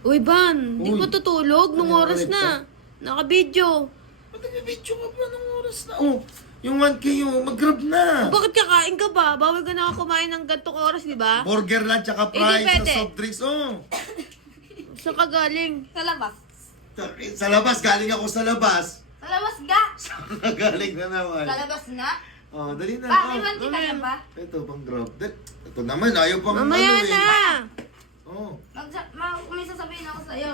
Uy, Ban, di Uy. ba tutulog? Nung Ano, oras ulit na. Naka-video. Ba't nag-video ka pa ng oras na? Oh, yung 1K yung mag-grab na. Bakit kakain ka ba? Bawal ka na kumain ng gantong oras, di ba? Burger lang, tsaka Hindi fries pwede. sa soft drinks. Oh. Saan ka galing? Sa labas. Sa labas, galing ako sa labas. Sa labas ga. Galing na naman. Sa labas nga. Oh, dali na. Pa, may 1K ka dyan ba? Ito, pang grab. Ito naman, ayaw pang Mamaya ano, na. Oh. May sasabihin ako sa'yo.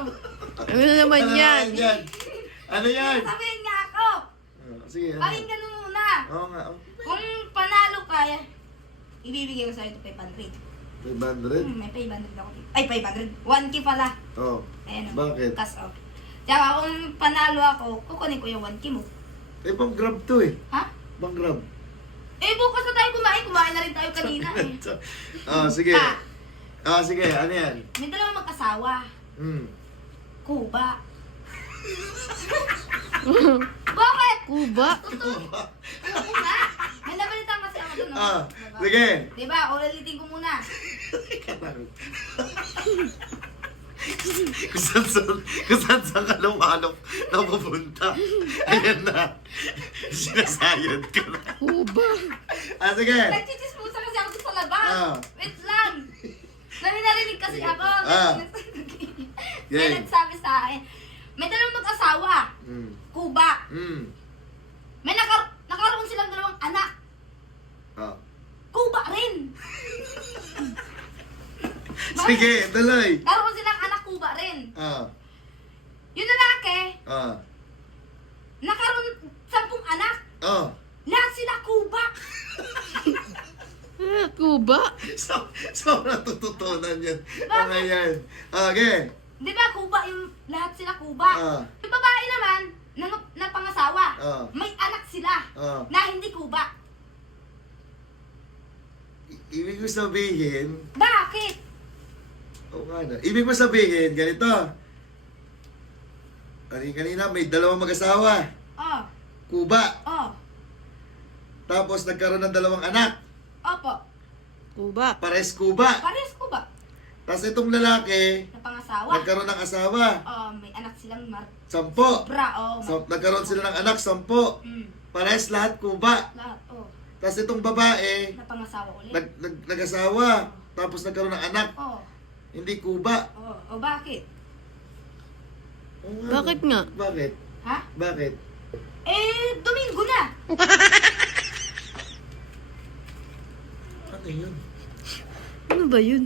Ano naman Ano yan? naman yan? Ano yan? Sabihin nga ako. Sige, ano? Pakinggan mo muna. Oo nga. Oh. Kung panalo ka, ibibigay ko sa'yo ito 500. 500? May 500 ako. Ay, 500. 1K pala. Oh. Ayan o. Bakit? Cash out. Tsaka kung panalo ako, kukunin ko yung 1K mo. Eh, pang grab to eh. Ha? Pang grab. Eh, bukas na tayo kumain. Kumain na rin tayo kanina eh. Sige. Pa, Sige, ano yan? may dalawang mag-asawa. Kuba. Bakit? Kuba? Kuba. May nabalitan kasi ako doon. Sige. Diba? Ulitin ko muna. Kung saan ka lumalok na pupunta. Ayan na. Sinasayad ka na. Kuba? Sige. Nagchichismusa kasi ako doon sa labas. Wait lang. Narinig kasi ako. May Yan. nagsabi sa akin. May dalawang mag-asawa. Kuba. May nakaroon silang dalawang anak. Kuba rin. Sige, tuloy. Naroon silang anak Kuba rin. Yung lalaki, nakaroon 10 anak. Lahat sila Kuba. Kuba? So natututunan yan. Mga yan. Okay. Di ba Kuba yung lahat sila Kuba? Yung babae naman, na pangasawa, may anak sila na hindi Kuba. Ibig ko sabihin, Bakit? oo nga na. Ibig mo sabihin, ganito. Kanina may dalawang mag-asawa. Oh, Kuba. oh, Tapos nagkaroon ng dalawang anak. opo. Kuba? Pares Kuba. Pares Kuba. Tapos itong lalaki, Na pangasawa. nagkaroon ng asawa. Oh, may anak silang 10. Bra, oh. Nagkaroon sila ng anak, 10. Mm, Pares lahat Kuba. lahat, oh. Tapos itong babae, Na pangasawa ulit. nag-asawa. Tapos nagkaroon ng anak. Oh, Hindi Kuba. oh, oh, bakit? Oo Bakit nga? Bakit? Ha? Bakit? Eh, Domingo na. Ano yun? Ano ba yun?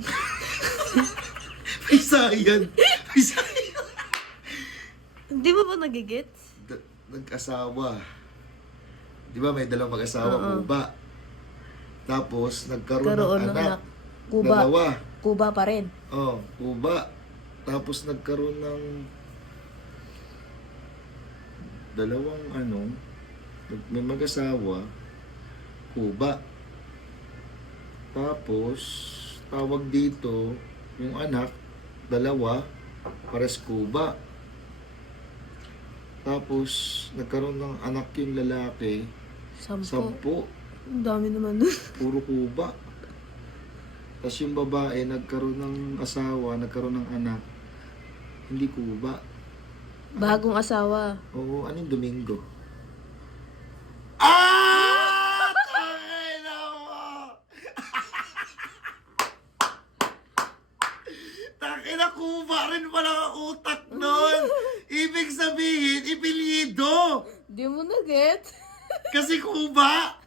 May sayan. May sayan. Hindi mo ba nagigits? Nag-asawa. Di ba may dalawang mag-asawa, Oo. Kuba. Tapos nagkaroon Karoon ng ng anak. anak. Kuba. Dalawa. Kuba pa rin. Oh, Kuba. Tapos nagkaroon ng dalawang may mag-asawa, Kuba. Tapos tawag dito yung anak, dalawa, pares Kuba. Tapos nagkaroon ng anak yung lalaki, 10, 10. Ang dami naman nun. puro Kuba. Tapos yung babae nagkaroon ng asawa, nagkaroon ng anak, hindi Kuba. Bagong asawa. Oo, anong Domingo? Ah! Tangina mo! Tangina, Kuba rin pala ang utak nun! Ibig sabihin, ipilido! Di mo na-get? Kasi Kuba!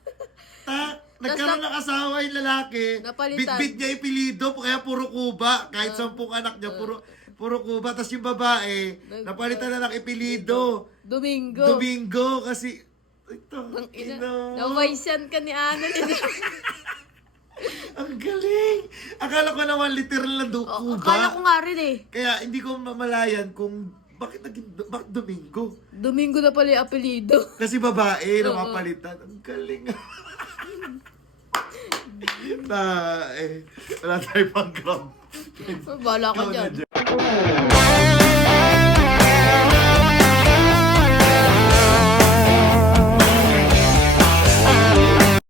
Nagkaroon ng asawa yung lalaki, Napalitan. bit-bit niya ipilido, kaya puro Kuba. Kahit 10 anak niya, puro Kuba. Tapos yung babae, napalitan na ng ipilido. Domingo. Domingo, kasi... Ito, Ina, ino. nawaisan ka ni Ana. Ang galing! Akala ko naman literal na Kuba. Akala ko nga rin eh. Kaya hindi ko mamalayan kung bakit Domingo. Domingo na pala yung apelido. Kasi babae, Oo. napapalitan. Ang galing. Wala tayong pang-grab. Bala ka Ikaw na dyan.